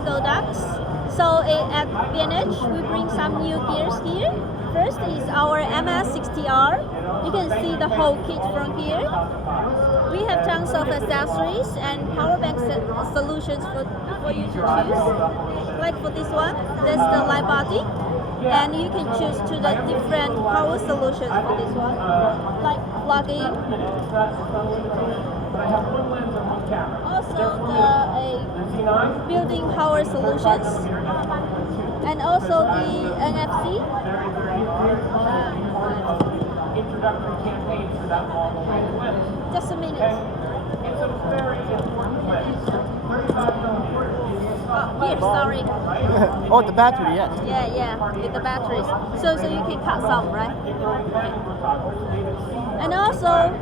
from Godox. So at B&H, we bring some new gears here. First is our MS60R. You can see the whole kit from here. We have tons of accessories and power bank solutions for you to choose. Like for this one, there's the light body. And you can choose to the different power solutions for this one, like plugging. Also the building power solutions, and also the NFC. Introductory campaign for that all the way to win. Just a minute. It's a very important place. 35 Here, sorry. Oh, the battery, yes. Yeah, with the batteries. So you can cut some, right? And also,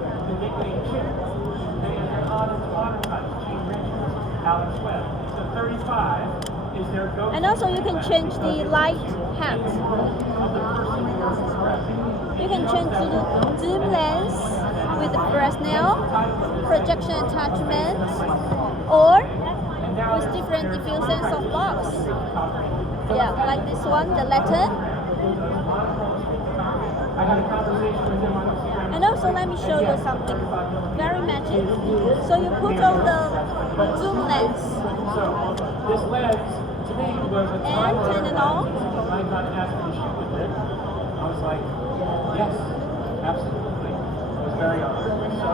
you can change the light hat. You can change to the zoom lens with the Fresnel, projection attachment, or with different diffusion softbox. Yeah, like this one, the lantern. And also, let me show you something very magic. So you put on the zoom lens and turn it on. I was like, yes, absolutely. It was very honored. So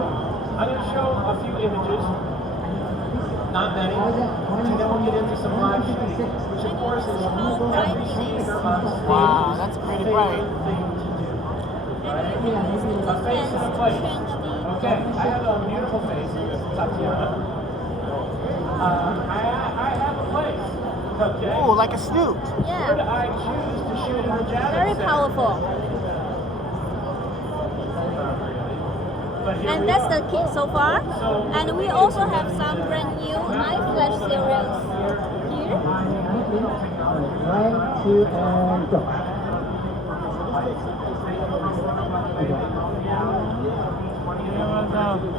I'm going to show a few images, not many, and then we'll get into some live shooting, which of course is every speaker on stage. Wow, that's pretty bright. A face and a place. Okay, I have a beautiful face, Tatiana. I have a place. Okay. Oh, like a snoot. Yeah. Where do I choose to shoot in the Javits? Very powerful. And that's the kit so far. And we also have some brand new iFlash series here. 1, 2, and go.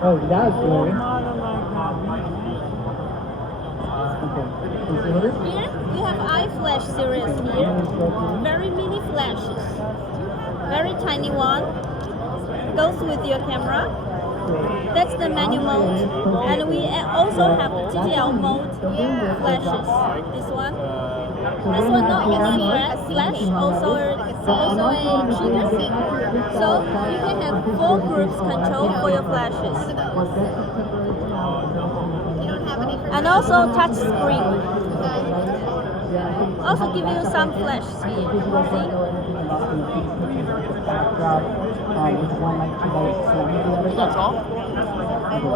Oh, that's good. Okay. Here we have iFlash series here. Very mini flashes. Very tiny one. Goes with your camera. That's the manual mode. And we also have TTL mode flashes. This one. This one not only flash, also a trigger. So you can have 4 groups control for your flashes. And also touch screen. Also give you some flash here. See? That's all?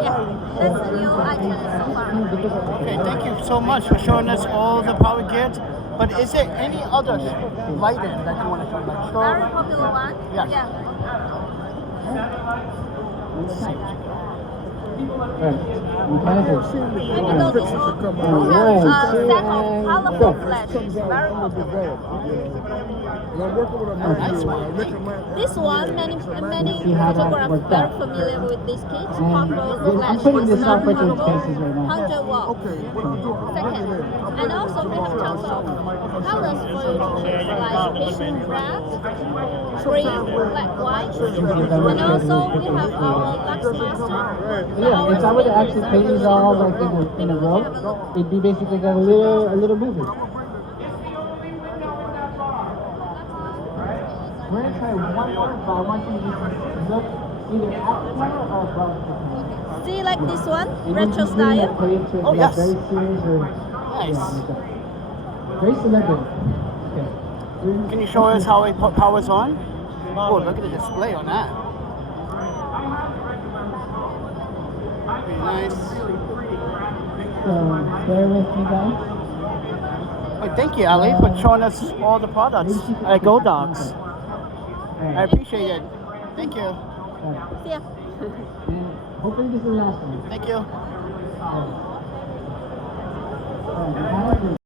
Yeah, that's the new item so far. Okay, thank you so much for showing us all the power gears. But is there any other lighting that you want to show? Like Very popular one. Yes. Yeah. Right. Maybe go this one. We have a set of colorful flashes. Very popular. Nice one. This one, many photographers very familiar with this kit. Purple I'm flash putting with this out for non-portable, spaces right now. 100 watts. Second. And also we have tons of colors for you to choose, like pink, red, green, black, white. And also we have our Lux Master. Yeah, if I were to actually paint these all like in a row, it'd be basically like a little movie. We're gonna try one more, but I want you to just look either at the camera or above the camera. See, like this one, retro style. Oh, yes. Very serious or Nice. very celebrity. Okay. Can you show us how it powers on? Oh, look at the display on that. Very nice. So bear with me, guys. Oh, thank you, Ali, for showing us all the products at Godox. I appreciate it. Thank you. See ya. And hopefully this is the last one. Thank you. Alright,